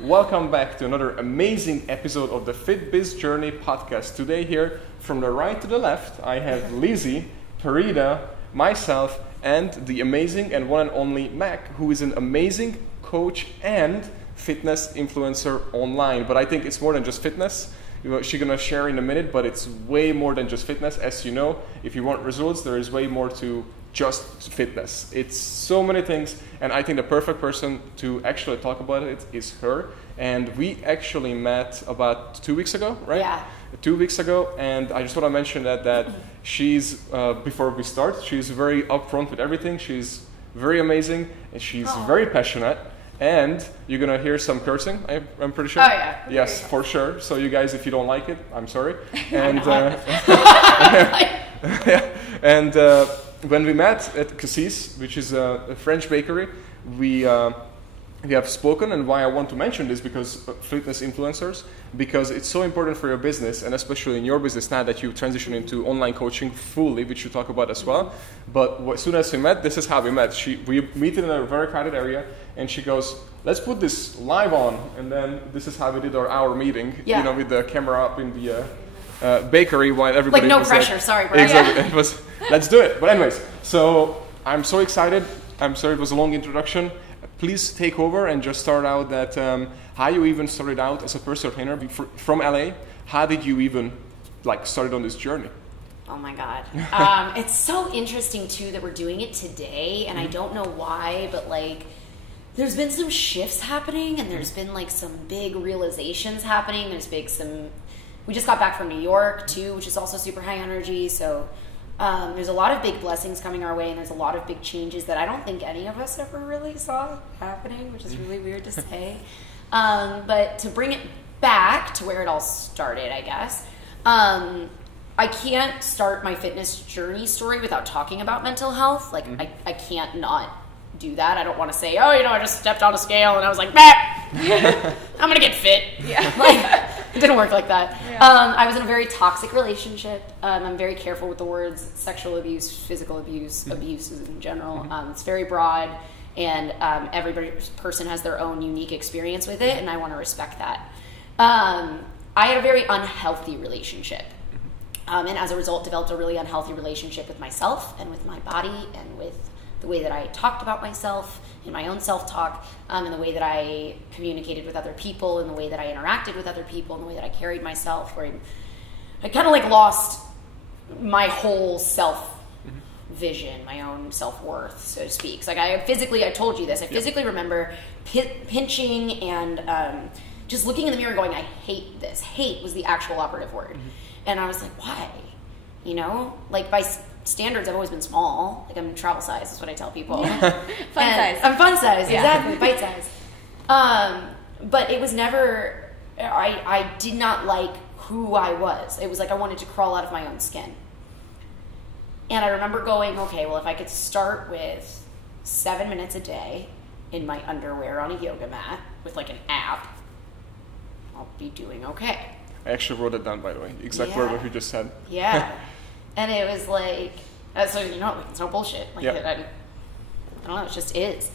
Welcome back to another amazing episode of the FitBiz Journey podcast. Today here, from the right to the left, I have Lizzie, Perida, myself, and the amazing and one and only Mac, who is an amazing coach and fitness influencer online. But I think it's more than just fitness. She's going to share in a minute, but it's way more than just fitness. As you know, if you want results, there is way more to just fitness. It's so many things, and I think the perfect person to actually talk about it is her. And we actually met about 2 weeks ago, right? Yeah. 2 weeks ago, and I just want to mention that she's, before we start, she's very upfront with everything. She's very amazing, and she's very passionate. And you're going to hear some cursing, I'm pretty sure. Oh, yeah. Yes, for sure. So you guys, if you don't like it, I'm sorry. And and when we met at Cassis, which is a French bakery, we have spoken. And why I want to mention this, because fitness influencers, because it's so important for your business, and especially in your business now that you transition into online coaching fully, which you talk about as well. But as soon as we met, this is how we met. We meet in a very crowded area, and she goes, let's put this live on. And then this is how we did our hour meeting, you know, with the camera up in the bakery while everybody like no was pressure, like, sorry, bro. Exactly. Yeah. It was, let's do it. But anyways, so I'm so excited. I'm sorry it was a long introduction. Please take over and just start out that how you even started out as a personal trainer from LA. How did you even started on this journey? Oh my God. It's so interesting too that we're doing it today, and I don't know why, but there's been some shifts happening, and there's been some big realizations happening. We just got back from New York too, which is also super high energy. So there's a lot of big blessings coming our way, and there's a lot of big changes that I don't think any of us ever really saw happening, which is really weird to say. But to bring it back to where it all started, I guess, I can't start my fitness journey story without talking about mental health. I can't not do that. I don't want to say, oh, I just stepped on a scale and I was like, I'm gonna get fit. Yeah. It didn't work like that. Yeah. I was in a very toxic relationship. I'm very careful with the words sexual abuse, physical abuse, abuses in general. It's very broad, and every person has their own unique experience with it, and I want to respect that. I had a very unhealthy relationship, and as a result developed a really unhealthy relationship with myself and with my body and with the way that I talked about myself in my own self-talk, and the way that I communicated with other people, and the way that I interacted with other people, and the way that I carried myself, where I kind of lost my whole self-vision, my own self-worth, so to speak. So I told you this, I physically remember pinching and just looking in the mirror going, I hate this. Hate was the actual operative word. And I was like, why? By standards, I've always been small. I'm travel size, is what I tell people. Fun size. I'm fun size, exactly, bite size. But it was never, I did not like who I was. It was I wanted to crawl out of my own skin. And I remember going, okay, well, if I could start with 7 minutes a day in my underwear on a yoga mat with an app, I'll be doing okay. I actually wrote it down, by the way. Exactly what you just said. Yeah. And it was so it's no bullshit. I don't know, it just is.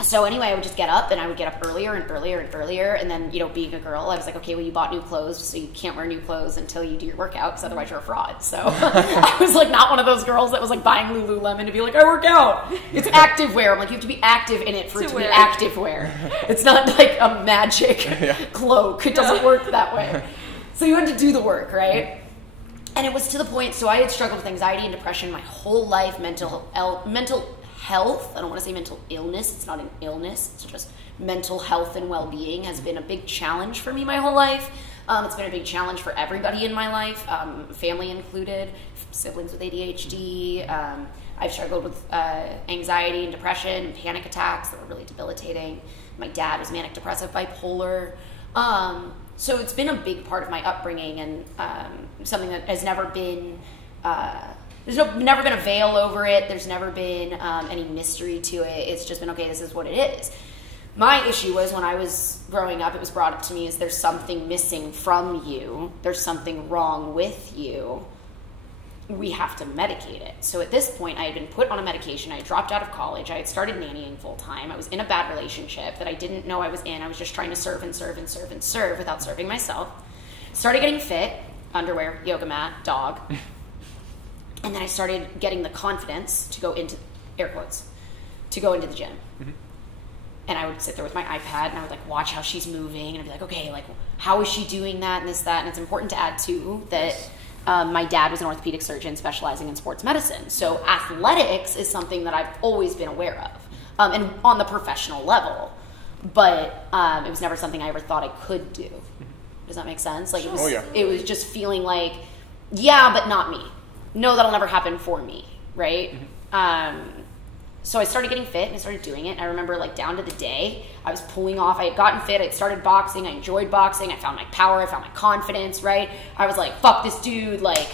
So anyway, I would just get up, and I would get up earlier and earlier and earlier. And then, being a girl, I was like, okay, well, you bought new clothes, so you can't wear new clothes until you do your workout, because otherwise you're a fraud. So I was not one of those girls that was buying Lululemon to be I work out. It's active wear. I'm you have to be active in it for it to be active wear. It's not a magic cloak. It doesn't work that way. So you had to do the work, right? And it was to the point, so I had struggled with anxiety and depression my whole life, mental health. I don't want to say mental illness. It's not an illness. It's just mental health and well-being has been a big challenge for me my whole life. It's been a big challenge for everybody in my life, family included, siblings with ADHD. I've struggled with anxiety and depression and panic attacks that were really debilitating. My dad was manic depressive bipolar. So it's been a big part of my upbringing, and something that has never been, never been a veil over it. There's never been any mystery to it. It's just been, okay, this is what it is. My issue was when I was growing up, it was brought up to me as there's something missing from you. There's something wrong with you. we have to medicate it. So at this point, I had been put on a medication. I had dropped out of college. I had started nannying full time. I was in a bad relationship that I didn't know I was in. I was just trying to serve and serve and serve and serve without serving myself. Started getting fit, underwear, yoga mat, dog. And then I started getting the confidence to go into, air quotes, to go into the gym. Mm-hmm. And I would sit there with my iPad and I would like watch how she's moving and I'd be like, okay, like how is she doing that and this, that. And it's important to add too that my dad was an orthopedic surgeon specializing in sports medicine. So athletics is something that I've always been aware of, and on the professional level. But it was never something I ever thought I could do. Does that make sense? Like it was just feeling like, yeah, but not me. No, that'll never happen for me, right? Mm-hmm. So I started getting fit and I started doing it. And I remember like down to the day, I was pulling off. I had gotten fit. I had started boxing. I enjoyed boxing. I found my power. I found my confidence, right? I was like, fuck this dude. Like,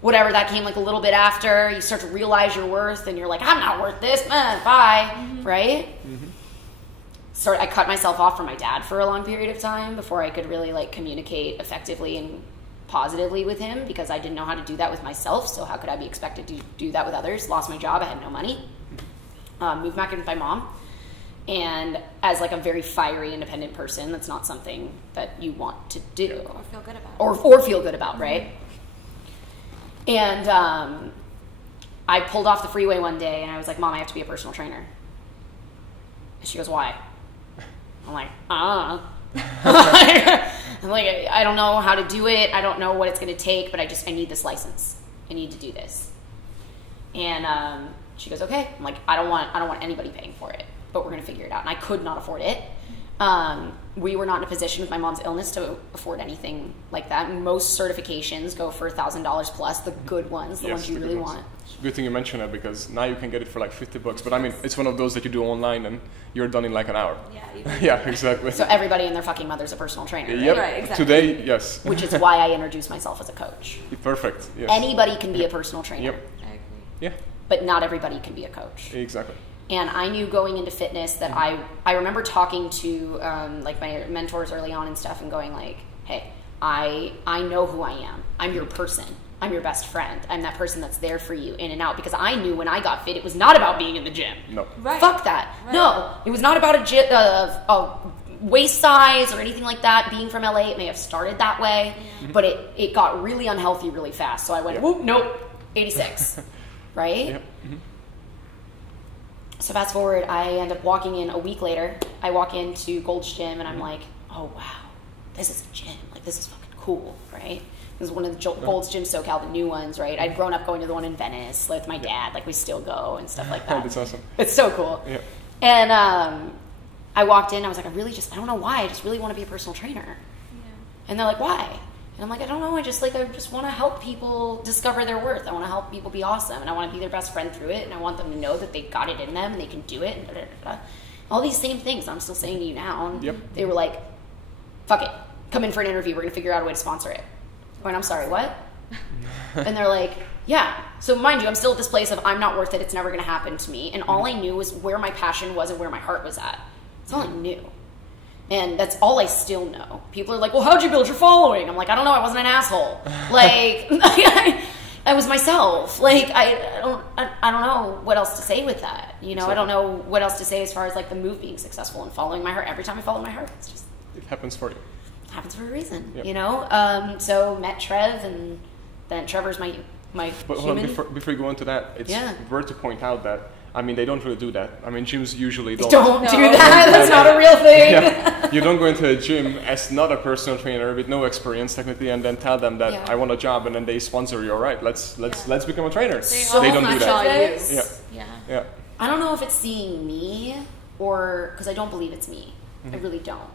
whatever. That came like a little bit after. You start to realize your worth and you're like, I'm not worth this. Bye. Mm-hmm. Right? Mm-hmm. So I cut myself off from my dad for a long period of time before I could really like communicate effectively and positively with him because I didn't know how to do that with myself. So how could I be expected to do that with others? Lost my job. I had no money. Moved back in with my mom, and as like a very fiery, independent person, that's not something that you want to do or feel good about, or feel good about, right? And I pulled off the freeway one day, and I was like, "Mom, I have to be a personal trainer." And she goes, "Why?" I'm like, I'm like, I don't know how to do it. I don't know what it's going to take, but I need this license. I need to do this. And she goes, okay. I'm like, I don't want anybody paying for it, but we're going to figure it out. And I could not afford it. We were not in a position with my mom's illness to afford anything like that. Most certifications go for $1,000 plus, the good ones, the ones you really want. It's a good thing you mentioned that because now you can get it for like $50. But I mean, it's one of those that you do online and you're done in like an hour. Yeah, yeah, exactly. So everybody and their fucking mother's a personal trainer. Right? Yep. Right, exactly. Today, yes. Which is why I introduce myself as a coach. Perfect. Yes. Anybody can be a personal trainer. Yep. I agree. Yeah. But not everybody can be a coach. Exactly. And I knew going into fitness that I remember talking to like my mentors early on and stuff and going like, hey, I know who I am. I'm your person. I'm your best friend. I'm that person that's there for you in and out because I knew when I got fit, it was not about being in the gym. No. Right. Fuck that. Right. No, it was not about a waist size or anything like that. Being from LA, it may have started that way, but it got really unhealthy really fast. So I went, whoop, nope, 86. Right? Yep. Mm-hmm. So fast forward, I end up walking in a week later. I walk into Gold's Gym and I'm like, oh wow, this is a gym. Like this is fucking cool, right? This is one of the Gold's Gym SoCal, the new ones, right? I'd grown up going to the one in Venice with my dad. Like we still go and stuff like that. That's awesome. It's so cool. Yeah. And I walked in. I was like, I don't know why. I just really want to be a personal trainer. Yeah. And they're like, why? And I'm like, I don't know. I just want to help people discover their worth. I want to help people be awesome, and I want to be their best friend through it. And I want them to know that they've got it in them and they can do it. And da, da, da, da. All these same things I'm still saying to you now. And yep. They were like, fuck it, come in for an interview. We're gonna figure out a way to sponsor it. And I'm sorry, what? And they're like, yeah. So mind you, I'm still at this place of I'm not worth it. It's never gonna happen to me. And all I knew was where my passion was and where my heart was at. That's all I knew. And that's all I still know. People are like, well, how'd you build your following? I'm like, I don't know. I wasn't an asshole. Like, I was myself. Like, I don't know what else to say with that. You know, exactly. I don't know what else to say as far as like the move being successful and following my heart. Every time I follow my heart, it's just. It happens for you. It happens for a reason, yep. You know? So met Trev, and then Trevor's my But hold on, before you go into that, it's worth to point out that I mean, they don't really do that. I mean, gyms usually don't do that. That's not a real thing. Yeah. You don't go into a gym as not a personal trainer with no experience technically, and then tell them that I want a job, and then they sponsor you. All right, let's become a trainer. They don't do that. Yeah. I don't know if it's seeing me or because I don't believe it's me. Mm-hmm. I really don't.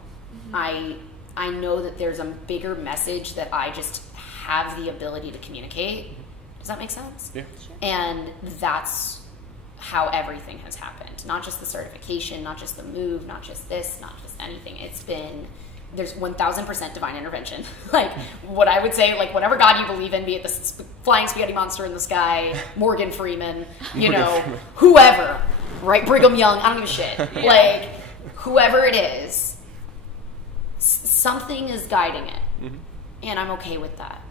Mm-hmm. I know that there's a bigger message that I just have the ability to communicate. Does that make sense? Yeah. Sure. And that's how everything has happened. Not just the certification, not just the move, not just this, not just anything. It's been, there's 1000% divine intervention. Like what I would say, like whatever God you believe in, be it the flying spaghetti monster in the sky, Morgan Freeman, whoever, right? Brigham Young, I don't give a shit. Like whoever it is, something is guiding it. Mm-hmm. And I'm okay with that.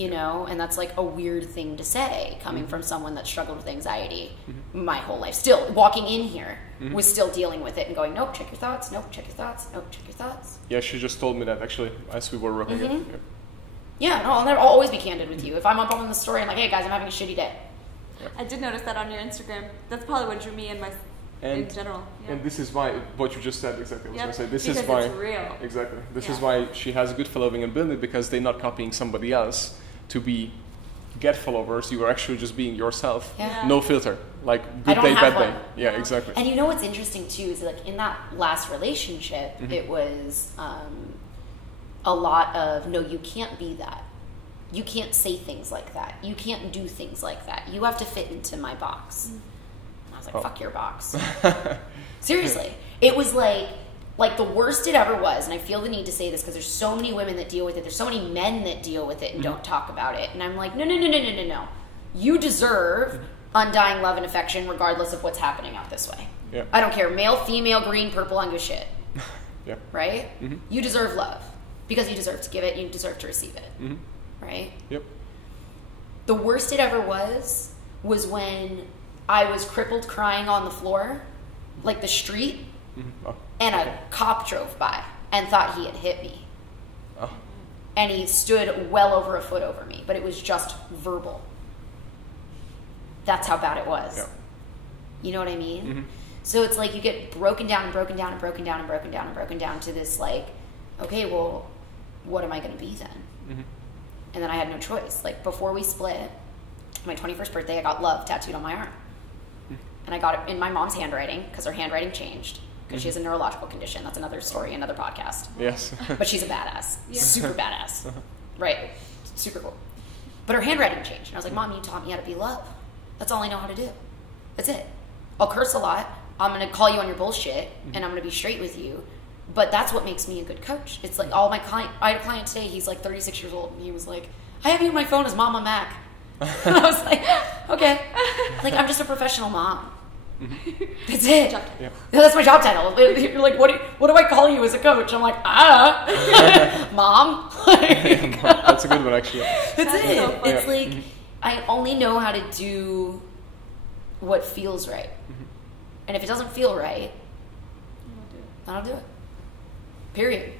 you know, and that's like a weird thing to say coming from someone that struggled with anxiety my whole life. Still walking in here was still dealing with it and going, nope, check your thoughts, nope, check your thoughts, nope, check your thoughts. Yeah, she just told me that actually as we were working it. Yeah, no, I'll always be candid with you. If I'm up on the story, I'm like, hey guys, I'm having a shitty day. I did notice that on your Instagram. That's probably what drew me in in general. Yeah. And this is why, what you just said, exactly. I was going to say, this because is why. It's real. Exactly. This is why she has a good following and building, because they're not copying somebody else to get followers. You are actually just being yourself. Yeah. No filter. Like I good don't day, have bad day. one. Yeah, exactly. And you know what's interesting too is like in that last relationship, it was a lot of, no, you can't be that. You can't say things like that. You can't do things like that. You have to fit into my box. And I was like, fuck your box. Seriously. It was like the worst it ever was, and I feel the need to say this because there's so many women that deal with it. There's so many men that deal with it and don't talk about it. And I'm like, no. You deserve undying love and affection regardless of what's happening out this way. Yeah. I don't care. Male, female, green, purple, I don't give a shit. Yeah. Right? You deserve love because you deserve to give it and you deserve to receive it. Right? Yep. The worst it ever was when I was crippled crying on the floor, like the street, and a cop drove by and thought he had hit me. Oh. And he stood well over a foot over me, but it was just verbal. That's how bad it was. Yeah. You know what I mean? So it's like you get broken down and broken down and broken down and broken down and broken down to this like, okay, well, what am I going to be then? And then I had no choice. Like before we split, my 21st birthday, I got love tattooed on my arm. And I got it in my mom's handwriting because her handwriting changed because she has a neurological condition. That's another story, another podcast. Yes. But she's a badass. Super badass. Right. Super cool. But her handwriting changed. And I was like, Mom, you taught me how to be love. That's all I know how to do. That's it. I'll curse a lot. I'm going to call you on your bullshit and I'm going to be straight with you. But that's what makes me a good coach. It's like all my client, I had a client today, he's like 36 years old, and he was like, I have you on my phone as Mama Mac. And I was like, okay. Like, I'm just a professional mom. That's it. Yeah. No, that's my job title. You're like, what do I call you as a coach? I'm like, Mom. Like, That's a good one, actually. That's it. So It's like, I only know how to do what feels right. And if it doesn't feel right, I don't do it. Period.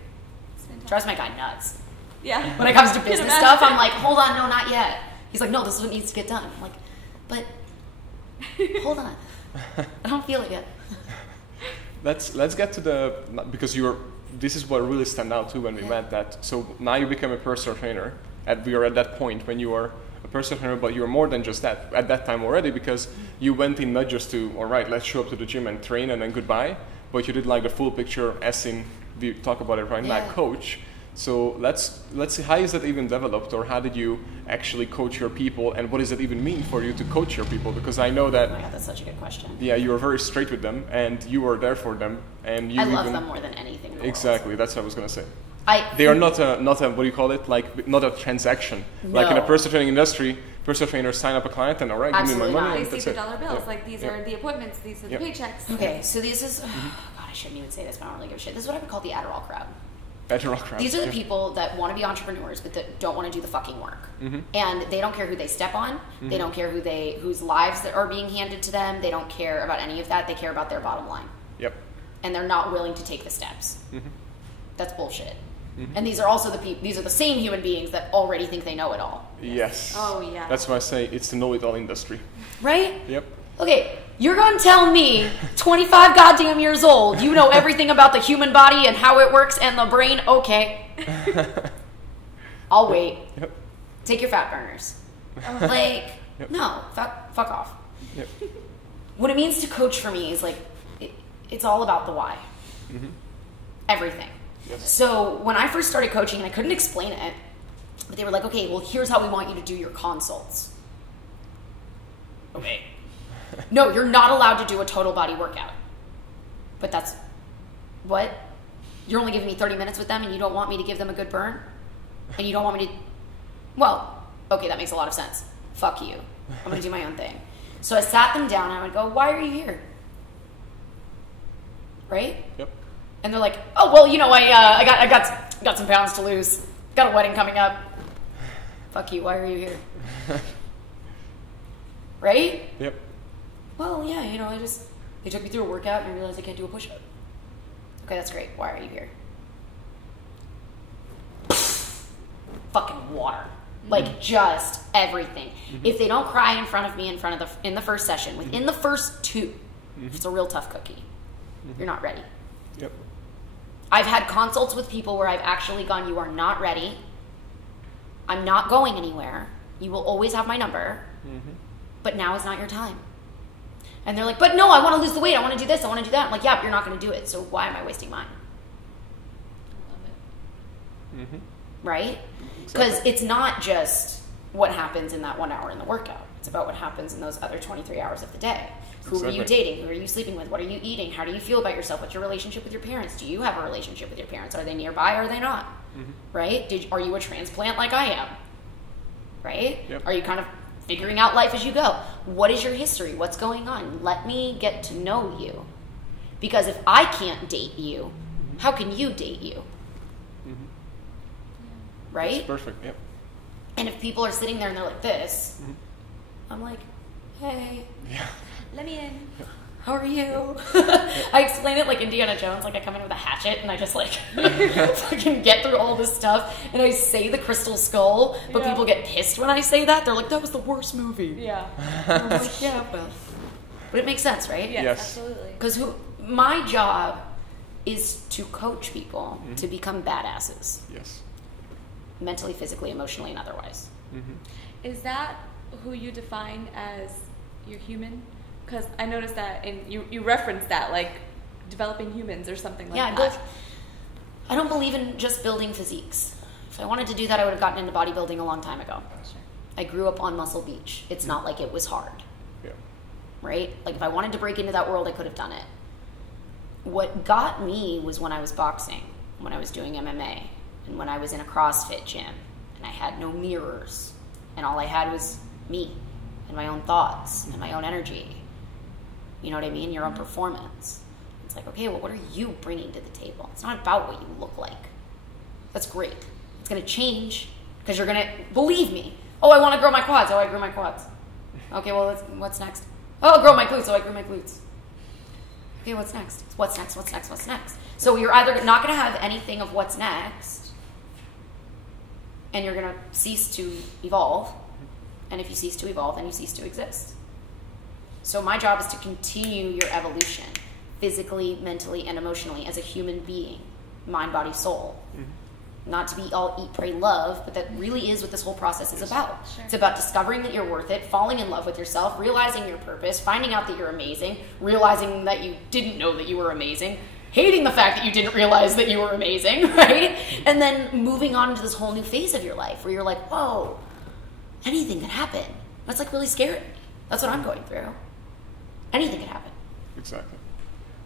Drives my guy nuts. Yeah. When it comes to business stuff, I'm like, hold on, no, not yet. He's like, no, this is what needs to get done. I'm like, but hold on. I don't feel it yet. Let's get to because this is what really stand out too when we met that. So now you become a personal trainer, and we are at that point when you are a personal trainer, but you're more than just that at that time already, because you went in not just to, all right, let's show up to the gym and train and then goodbye, but you did like the full picture, as in we talk about it right now, coach. So let's see, how is that even developed, or how did you actually coach your people, and what does it even mean for you to coach your people? Because I know that, oh my God, that's such a good question. Yeah, you are very straight with them, and you are there for them, and you I love them more than anything in the exactly world. That's what I was gonna say. They are not a what do you call it, like not a transaction. No. Like in a personal training industry, personal trainers sign up a client and all right, give me my money. They see the dollar bills. Like these are the appointments, these are the paychecks. Okay, so this is God, I shouldn't even say this, but I don't really give a shit. This is what I would call the Adderall crowd. Adderall crowd. These are the people that want to be entrepreneurs but that don't want to do the fucking work. And they don't care who they step on. They don't care whose lives that are being handed to them. They don't care about any of that. They care about their bottom line. Yep. And they're not willing to take the steps. That's bullshit. And these are also these are the same human beings that already think they know it all. Yes. Oh yeah. That's why I say it's the know-it-all industry. Right? Yep. Okay, you're going to tell me, 25 goddamn years old, you know everything about the human body and how it works and the brain? Okay. I'll wait. Yep. Take your fat burners. Like, no, fuck off. Yep. What it means to coach for me is like, it's all about the why. Everything. Yes. So when I first started coaching, and I couldn't explain it, but they were like, okay, well, here's how we want you to do your consults. Okay. No, you're not allowed to do a total body workout. But that's, what? You're only giving me 30 minutes with them and you don't want me to give them a good burn? And you don't want me to, well, okay, that makes a lot of sense. Fuck you. I'm going to do my own thing. So I sat them down and I would go, why are you here? Right? Yep. And they're like, oh, well, you know, I got some pounds to lose. Got a wedding coming up. fuck you, why are you here? Right? Yep. Well, yeah, you know, they took me through a workout and I realized I can't do a push-up. Okay, that's great. Why are you here? Fucking water. Like, just everything. If they don't cry in front of me in the first session, within the first two, if it's a real tough cookie, you're not ready. Yep. I've had consults with people where I've actually gone, you are not ready. I'm not going anywhere. You will always have my number. But now is not your time. And they're like, but no, I want to lose the weight. I want to do this. I want to do that. I'm like, yeah, but you're not going to do it. So why am I wasting mine? I love it. Right? Because it's not just what happens in that 1 hour in the workout. It's about what happens in those other 23 hours of the day. Who are you dating? Who are you sleeping with? What are you eating? How do you feel about yourself? What's your relationship with your parents? Do you have a relationship with your parents? Are they nearby or are they not? Right? Are you a transplant like I am? Right? Yep. Are you kind of figuring out life as you go? What is your history? What's going on? Let me get to know you. Because if I can't date you, how can you date you? Right? That's perfect, yep. And if people are sitting there and they're like this, I'm like, hey. Yeah. Let me in. How are you? I explain it like Indiana Jones, like I come in with a hatchet and I just like fucking get through all this stuff and I say the crystal skull, but people get pissed when I say that. They're like, that was the worst movie. Yeah. I'm like, yeah, but it makes sense, right? Yes. Absolutely. Because my job is to coach people to become badasses. Yes. Mentally, physically, emotionally, and otherwise. Is that who you define as your human? Because I noticed that, and you referenced that, like developing humans or something like that. I don't believe in just building physiques. If I wanted to do that, I would have gotten into bodybuilding a long time ago. Sure. I grew up on Muscle Beach. It's not like it was hard. Yeah. Right? Like if I wanted to break into that world, I could have done it. What got me was when I was boxing, when I was doing MMA, and when I was in a CrossFit gym, and I had no mirrors, and all I had was me, and my own thoughts, and my own energy. You know what I mean? Your own performance. It's like, okay, well, what are you bringing to the table? It's not about what you look like. That's great. It's going to change because you're going to believe me. Oh, I want to grow my quads. Oh, I grew my quads. Okay, well, what's next? Oh, I'll grow my glutes. Oh, I grew my glutes. Okay, what's next? What's next? What's next? What's next? So you're either not going to have anything of what's next, and you're going to cease to evolve. And if you cease to evolve, then you cease to exist. So my job is to continue your evolution, physically, mentally, and emotionally as a human being, mind, body, soul. Not to be all eat, pray, love, but that really is what this whole process is about. Sure. It's about discovering that you're worth it, falling in love with yourself, realizing your purpose, finding out that you're amazing, realizing that you didn't know that you were amazing, hating the fact that you didn't realize that you were amazing, right? And then moving on to this whole new phase of your life where you're like, whoa, anything could happen. That's like really scary. That's what I'm going through. Anything could happen. Exactly.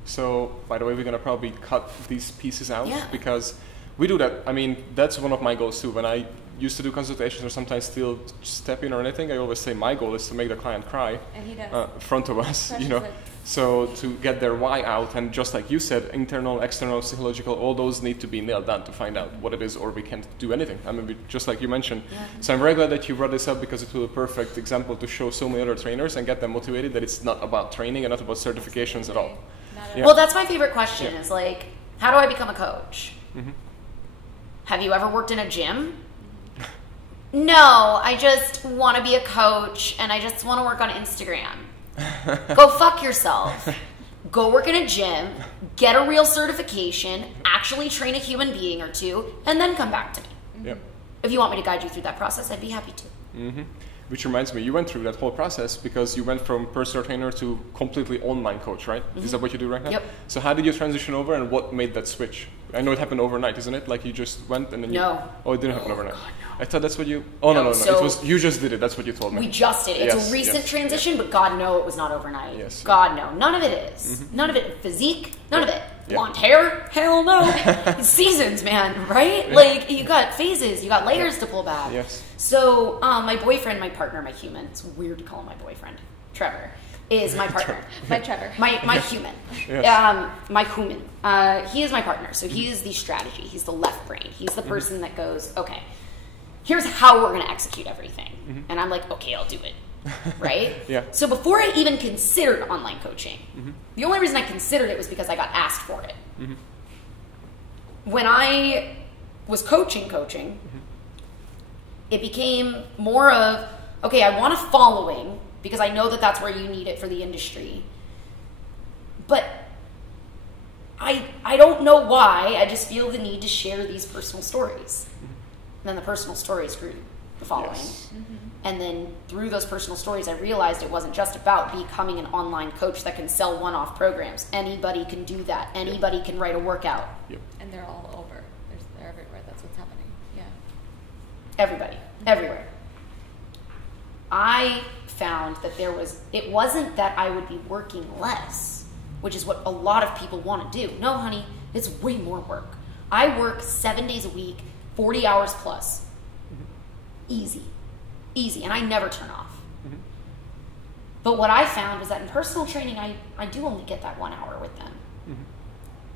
So, by the way, we're going to probably cut these pieces out because we do that. I mean, that's one of my goals too. When I used to do consultations or sometimes still step in or anything, I always say my goal is to make the client cry And he does. in front of us, Crushes you know. it. So to get their why out, and just like you said, internal, external, psychological, all those need to be nailed down to find out what it is, or we can't do anything. I mean, just like you mentioned. Yeah. So I'm very glad that you brought this up because it will be a perfect example to show so many other trainers and get them motivated that it's not about training and not about certifications at all. Yeah. Well, that's my favorite question is like, how do I become a coach? Have you ever worked in a gym? No, I just want to be a coach and I just want to work on Instagram. Go fuck yourself. Go work in a gym, get a real certification, actually train a human being or two, and then come back to me. Yep. If you want me to guide you through that process, I'd be happy to. Which reminds me, you went through that whole process because you went from personal trainer to completely online coach, right? Is that what you do right now? Yep. So how did you transition over and what made that switch? I know it happened overnight, isn't it? Like you just went and then you... No. Oh, it didn't happen overnight. God, no. I thought that's what you... Oh, no. So it was you just did it. That's what you told me. We just did it. It's a recent transition, but God, no, it was not overnight. Yes. God, no. None of it is. None of it. Physique, none of it. Blonde hair? Hell no. It's seasons, man, right? Yeah. Like, you got phases. You got layers to pull back. Yes. So, my boyfriend, my partner, my human, it's weird to call him my boyfriend, Trevor, is my partner. My Trevor. My human. Yes. My human. He is my partner. So he is the strategy. He's the left brain. He's the person that goes, okay, here's how we're going to execute everything. And I'm like, okay, I'll do it. Right? Yeah. So before I even considered online coaching, the only reason I considered it was because I got asked for it. When I was coaching, it became more of, okay, I want a following because I know that that's where you need it for the industry. But I don't know why, I just feel the need to share these personal stories. And then the personal stories grew the following. Yes. And then through those personal stories, I realized it wasn't just about becoming an online coach that can sell one-off programs. Anybody can do that. Anybody can write a workout. Yep. And they're all over. They're everywhere. That's what's happening. Yeah. Everybody. Everywhere. I found that it wasn't that I would be working less, which is what a lot of people want to do. No, honey, it's way more work. I work 7 days a week, 40 hours plus. Easy. And I never turn off. But what I found is that in personal training, I do only get that 1 hour with them.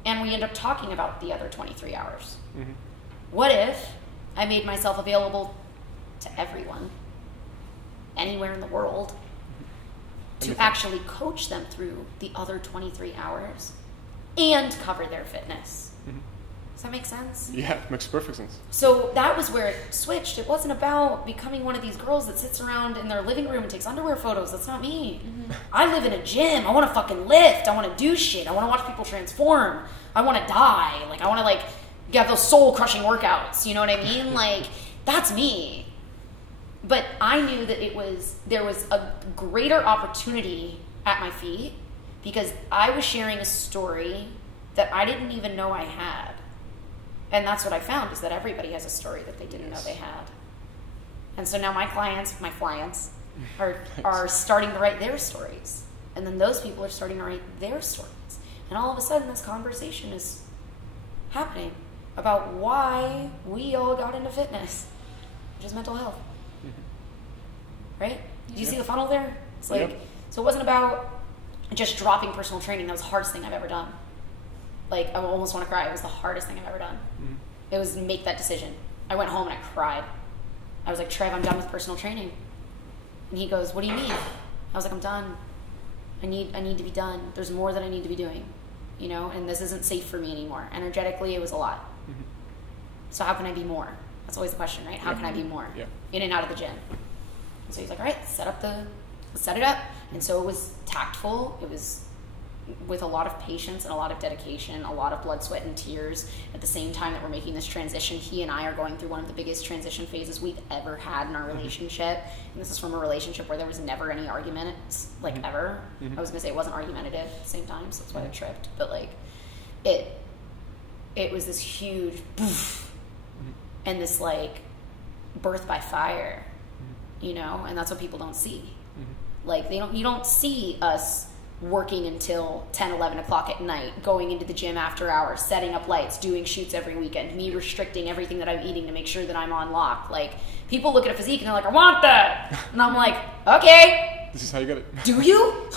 And we end up talking about the other 23 hours. What if I made myself available to everyone, anywhere in the world, to actually coach them through the other 23 hours and cover their fitness? Does that make sense? Yeah, it makes perfect sense. So that was where it switched. It wasn't about becoming one of these girls that sits around in their living room and takes underwear photos. That's not me. I live in a gym. I want to fucking lift. I want to do shit. I want to watch people transform. I want to die. Like, I want to, have those soul-crushing workouts. You know what I mean? That's me. But I knew that there was a greater opportunity at my feet because I was sharing a story that I didn't even know I had. And that's what I found, is that everybody has a story that they didn't know they had. And so now my clients are starting to write their stories. And then those people are starting to write their stories. And all of a sudden this conversation is happening about why we all got into fitness, which is mental health. Right? Do you see the funnel there? It's so it wasn't about just dropping personal training. That was the hardest thing I've ever done. I almost want to cry. It was the hardest thing I've ever done. It was make that decision. I went home and I cried. I was like, Trev, I'm done with personal training. And he goes, what do you mean? I was like, I'm done. I need to be done. There's more that I need to be doing, and this isn't safe for me anymore. Energetically, it was a lot. So how can I be more? That's always the question, right? How can I be more? Yeah. In and out of the gym. And so he's like, all right, let's set it up. And so it was tactful. It was with a lot of patience and a lot of dedication, a lot of blood, sweat, and tears. At the same time that we're making this transition, he and I are going through one of the biggest transition phases we've ever had in our relationship. And this is from a relationship where there was never any arguments, ever. I was going to say it wasn't argumentative at the same time, so that's why I tripped. But, it was this huge poof, and this, birth by fire, and that's what people don't see. You don't see us working until 10, 11 o'clock at night, going into the gym after hours, setting up lights, doing shoots every weekend, me restricting everything that I'm eating to make sure that I'm on lock. People look at a physique and they're like, I want that. And I'm like, okay. This is how you get it. Do you?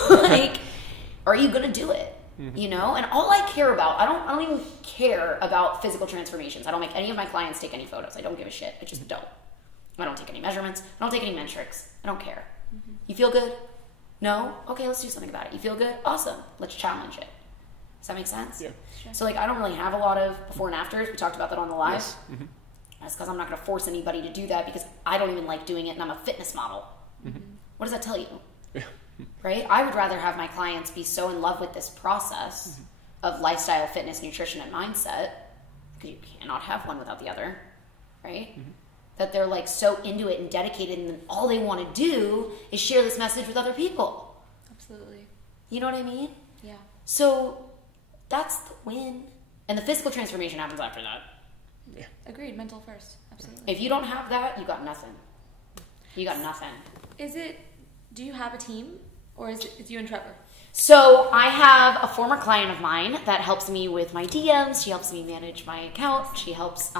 Are you going to do it? And all I care about, I don't even care about physical transformations. I don't make any of my clients take any photos. I don't give a shit. I just don't. I don't take any measurements. I don't take any metrics. I don't care. You feel good? No? Okay, let's do something about it. You feel good? Awesome. Let's challenge it. Does that make sense? Yeah. Sure. So I don't really have a lot of before and afters. We talked about that on the live. Yes. That's because I'm not going to force anybody to do that because I don't even like doing it and I'm a fitness model. What does that tell you? Yeah. Right? I would rather have my clients be so in love with this process of lifestyle, fitness, nutrition, and mindset, because you cannot have one without the other, right? That they're so into it and dedicated, and then all they want to do is share this message with other people. Absolutely. You know what I mean? Yeah. So that's the win. And the physical transformation happens after that. Yeah. Agreed. Mental first. Absolutely. If you don't have that, you got nothing. You got nothing. Do you have a team, or is it you and Trevor? So I have a former client of mine that helps me with my DMs. She helps me manage my account. She helps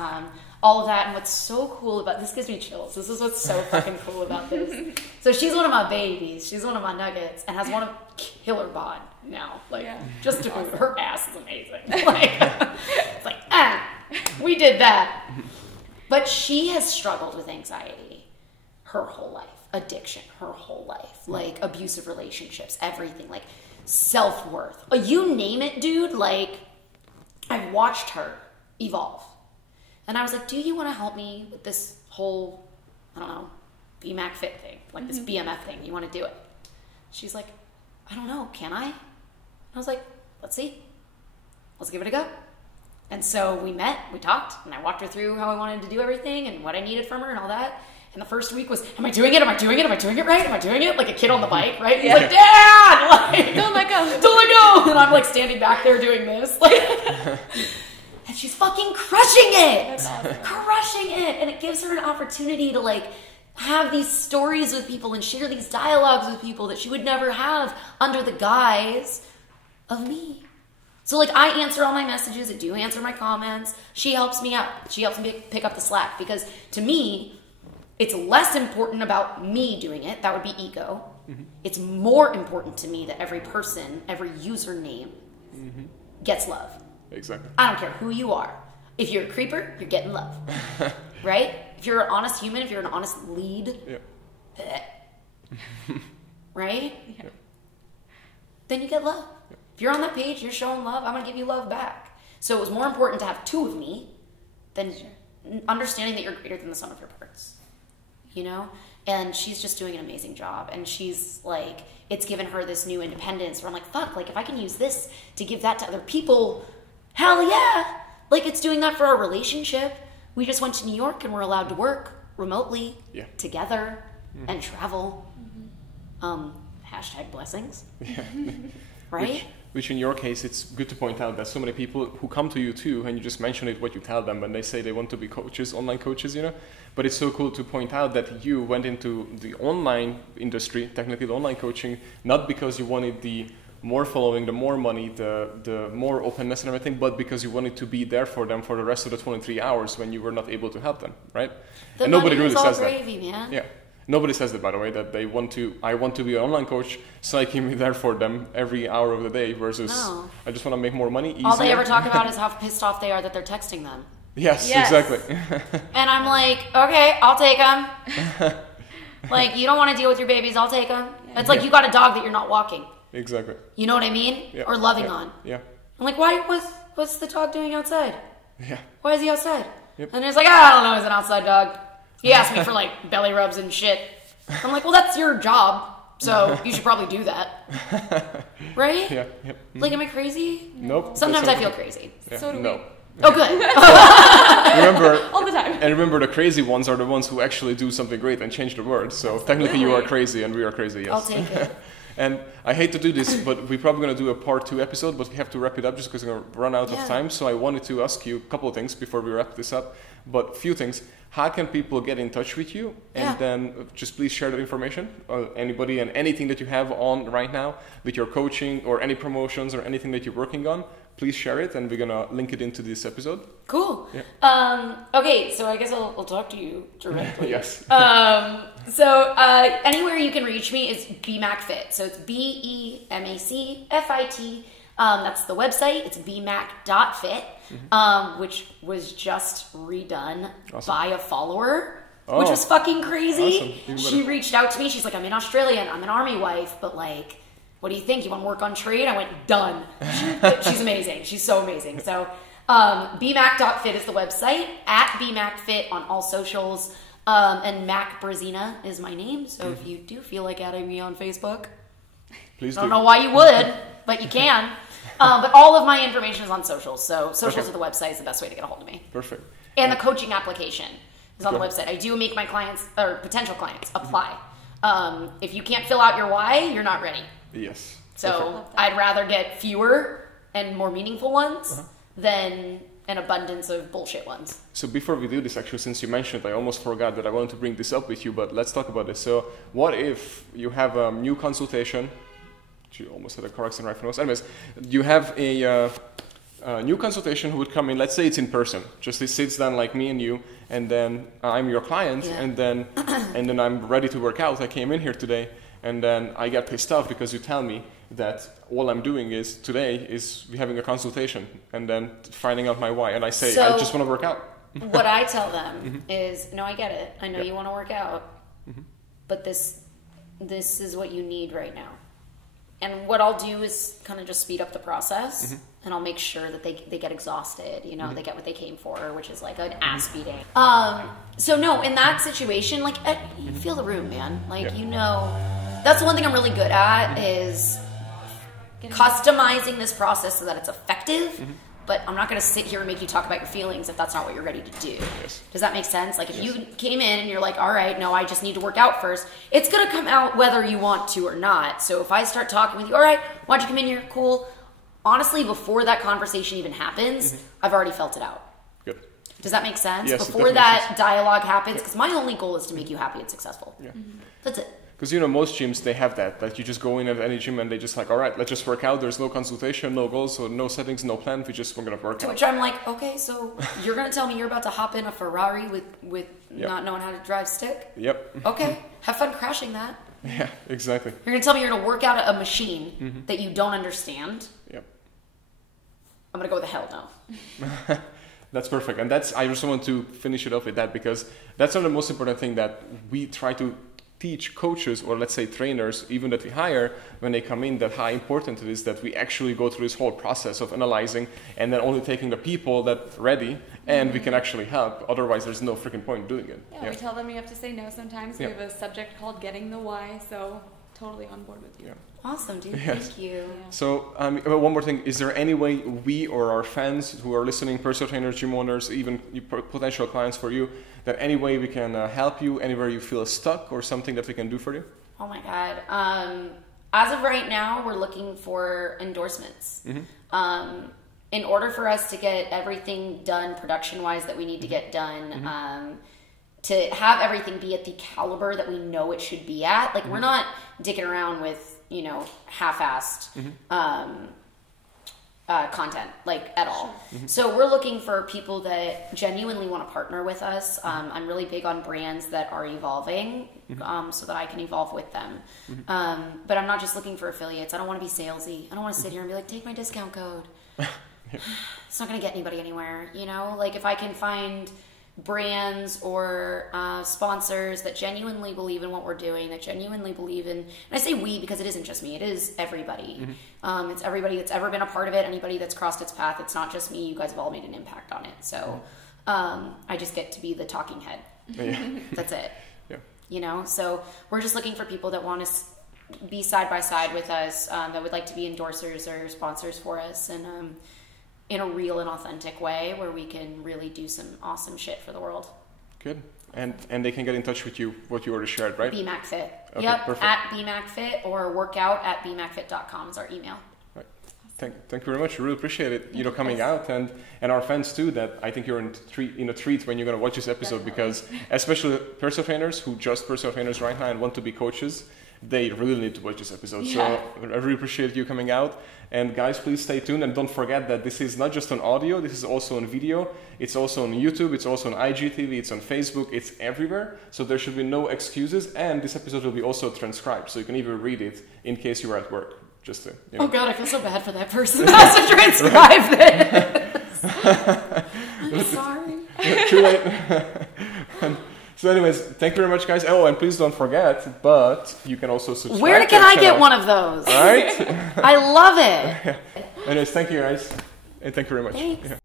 all of that. And what's so cool about this gives me chills. This is what's so fucking cool about this. So she's one of my babies. She's one of my nuggets and has one of killer bod now. Just to awesome. Her ass is amazing. We did that. But she has struggled with anxiety her whole life, addiction her whole life, like abusive relationships, everything, like self-worth. You name it, dude. Like, I've watched her evolve. And I was like, do you want to help me with this whole, I don't know, BMAC fit thing, like this BMF thing? You want to do it? She's like, I don't know, can I? I was like, let's see. Let's give it a go. And so we met, we talked, and I walked her through how I wanted to do everything and what I needed from her and all that. And the first week was, am I doing it? Am I doing it? Am I doing it right? Am I doing it? Like a kid on the bike, right? He's like, Dad! Like, don't let go. Don't let go! And I'm like standing back there doing this. Like, and she's fucking crushing it! That's awesome. Crushing it! And it gives her an opportunity to like have these stories with people and share these dialogues with people that she would never have under the guise of me. So like I answer all my messages, I do answer my comments. She helps me out. She helps me pick up the slack because to me, it's less important about me doing it. That would be ego. It's more important to me that every person, every username gets love. Exactly. I don't care who you are. If you're a creeper, you're getting love. Right? If you're an honest human, if you're an honest lead, right? Yeah. Then you get love. If you're on that page, you're showing love, I'm going to give you love back. So it was more important to have two of me than understanding that you're greater than the sum of your parts. You know? And she's just doing an amazing job. And she's like, it's given her this new independence where I'm like, fuck, like if I can use this to give that to other people, hell yeah. Like it's doing that for our relationship. We just went to New York and we're allowed to work remotely together and travel. Hashtag blessings. Right? Which in your case, it's good to point out that so many people who come to you too, and you just mention it, what you tell them, and they say they want to be coaches, online coaches, you know? But it's so cool to point out that you went into the online industry, technically the online coaching, not because you wanted the more following, the more money, the more openness and everything, but because you wanted to be there for them for the rest of the 23 hours when you were not able to help them, right? The and money nobody really all says gravy, that. Man. Yeah. Nobody says that, by the way, that I want to be an online coach, so I can be there for them every hour of the day versus I just want to make more money easier. All they ever talk about is how pissed off they are that they're texting them. Yes. Exactly. And I'm like, okay, I'll take them. Like, you don't want to deal with your babies, I'll take them. It's like you got a dog that you're not walking. Exactly. You know what I mean? Yeah. Or loving on. Yeah. I'm like, what's the dog doing outside? Yeah. Why is he outside? Yep. And it's like, I don't know, he's an outside dog. He asked me for like belly rubs and shit. I'm like, well, that's your job, so you should probably do that. Right? Yeah. Yep. Like, am I crazy? Nope. Sometimes I feel crazy. Yeah. So do we. No. Oh, good. Remember, all the time. And remember, the crazy ones are the ones who actually do something great and change the world. So technically, you are crazy and we are crazy. Yes. I'll take it. And I hate to do this, but we're probably going to do a part 2 episode, but we have to wrap it up just because we're going to run out of time. So I wanted to ask you a couple of things before we wrap this up. But a few things. How can people get in touch with you? And then just please share that information. Anybody and anything that you have on right now with your coaching or any promotions or anything that you're working on, please share it and we're going to link it into this episode. Cool. Yeah. Okay, so I guess I'll talk to you directly. Yes. So anywhere you can reach me is BMACFit. So it's BEMACFIT. That's the website. It's bmac.fit, which was just redone by a follower, which was fucking crazy. Awesome. She reached out to me. She's like, I'm in Australia and I'm an army wife, but like, what do you think? You want to work on trade? I went, done. She's amazing. She's so amazing. So bmac.fit is the website, at bmacfit on all socials. And Mac Brazina is my name. So if you do feel like adding me on Facebook, please I don't know why you would, but you can. But all of my information is on socials. So socials of the website is the best way to get a hold of me. Perfect. And the coaching application is on the website. I do make my clients, or potential clients, apply. If you can't fill out your why, you're not ready. Yes. So I'd rather get fewer and more meaningful ones than an abundance of bullshit ones. So before we do this, actually, since you mentioned it, I almost forgot that I wanted to bring this up with you, but let's talk about this. So what if you have a new consultation? You almost had a correction right from us. Anyways, you have a new consultation who would come in, let's say it's in person, just it sits down like me and you, and then I'm your client, and then I'm ready to work out. I came in here today, and then I get pissed off because you tell me that all I'm doing is today is having a consultation, and then finding out my why, and I say, I just want to work out. What I tell them is, no, I get it. I know you want to work out, but this is what you need right now. And what I'll do is kind of just speed up the process, and I'll make sure that they get exhausted. You know, they get what they came for, which is like an ass beating. So no, in that situation, like you feel the room, man. Like you know, that's the one thing I'm really good at is customizing this process so that it's effective. But I'm not going to sit here and make you talk about your feelings if that's not what you're ready to do. Yes. Does that make sense? Like if you came in and you're like, all right, no, I just need to work out first. It's going to come out whether you want to or not. So if I start talking with you, all right, why'd you come in here? Cool. Honestly, before that conversation even happens, I've already felt it out. Good. Does that make sense? Yes, before that dialogue happens, because my only goal is to make you happy and successful. Yeah. That's it. Because, you know, most gyms, they have that you just go in at any gym and they just like, all right, let's just work out. There's no consultation, no goals, so no settings, no plan. We're going to work out. To which I'm like, okay, so you're going to tell me you're about to hop in a Ferrari with not knowing how to drive stick? Yep. Okay, have fun crashing that. Yeah, exactly. You're going to tell me you're going to work out a machine that you don't understand? Yep. I'm going to go with a hell no. That's perfect. And I just want to finish it off with that because that's not the most important thing that we try to teach coaches or let's say trainers, even that we hire when they come in, that how important it is that we actually go through this whole process of analyzing and then only taking the people that ready and we can actually help. Otherwise, there's no freaking point doing it. Yeah, we tell them you have to say no sometimes. We have a subject called getting the why, so totally on board with you. Yeah. Awesome, dude. Yes. Thank you. Yeah. So one more thing, is there any way we or our fans who are listening, personal trainers, gym owners, even potential clients for you, that any way we can help you, anywhere you feel stuck or something that we can do for you? Oh my God. As of right now, we're looking for endorsements. In order for us to get everything done production-wise that we need to get done, to have everything be at the caliber that we know it should be at, like we're not dicking around with, you know, half-assed content, like at all. So we're looking for people that genuinely want to partner with us. I'm really big on brands that are evolving, so that I can evolve with them. But I'm not just looking for affiliates. I don't want to be salesy. I don't want to sit here and be like, take my discount code. It's not going to get anybody anywhere, you know? Like if I can find brands or sponsors that genuinely believe in what we're doing, that genuinely believe in, and I say we because it isn't just me, it is everybody. It's everybody that's ever been a part of it, anybody that's crossed its path. It's not just me, you guys have all made an impact on it. So I just get to be the talking head. That's it. You know, so we're just looking for people that want to be side by side with us, that would like to be endorsers or sponsors for us, and in a real and authentic way where we can really do some awesome shit for the world. Good. And they can get in touch with you, what you already shared, right? BMACFit. Okay, yep, perfect. at BMACFit or workout@bmacfit.com is our email. Right. Thank you very much. I really appreciate it, you know, coming out and our fans too, that I think you're in a treat when you're going to watch this episode. Definitely. Because especially personal trainers who just personal trainers right now and want to be coaches, they really need to watch this episode. So I really appreciate you coming out. And guys, please stay tuned and don't forget that this is not just on audio, this is also on video. It's also on YouTube, it's also on IGTV, it's on Facebook, it's everywhere. So there should be no excuses. And this episode will be also transcribed, so you can even read it in case you are at work. Just to, you know. Oh God, I feel so bad for that person that has to transcribe this. I'm sorry. Too late. So anyways, thank you very much, guys. Oh, and please don't forget, but you can also subscribe. Where can I get one of those? Right? I love it. Anyways, thank you, guys. And thank you very much. Thanks. Yeah.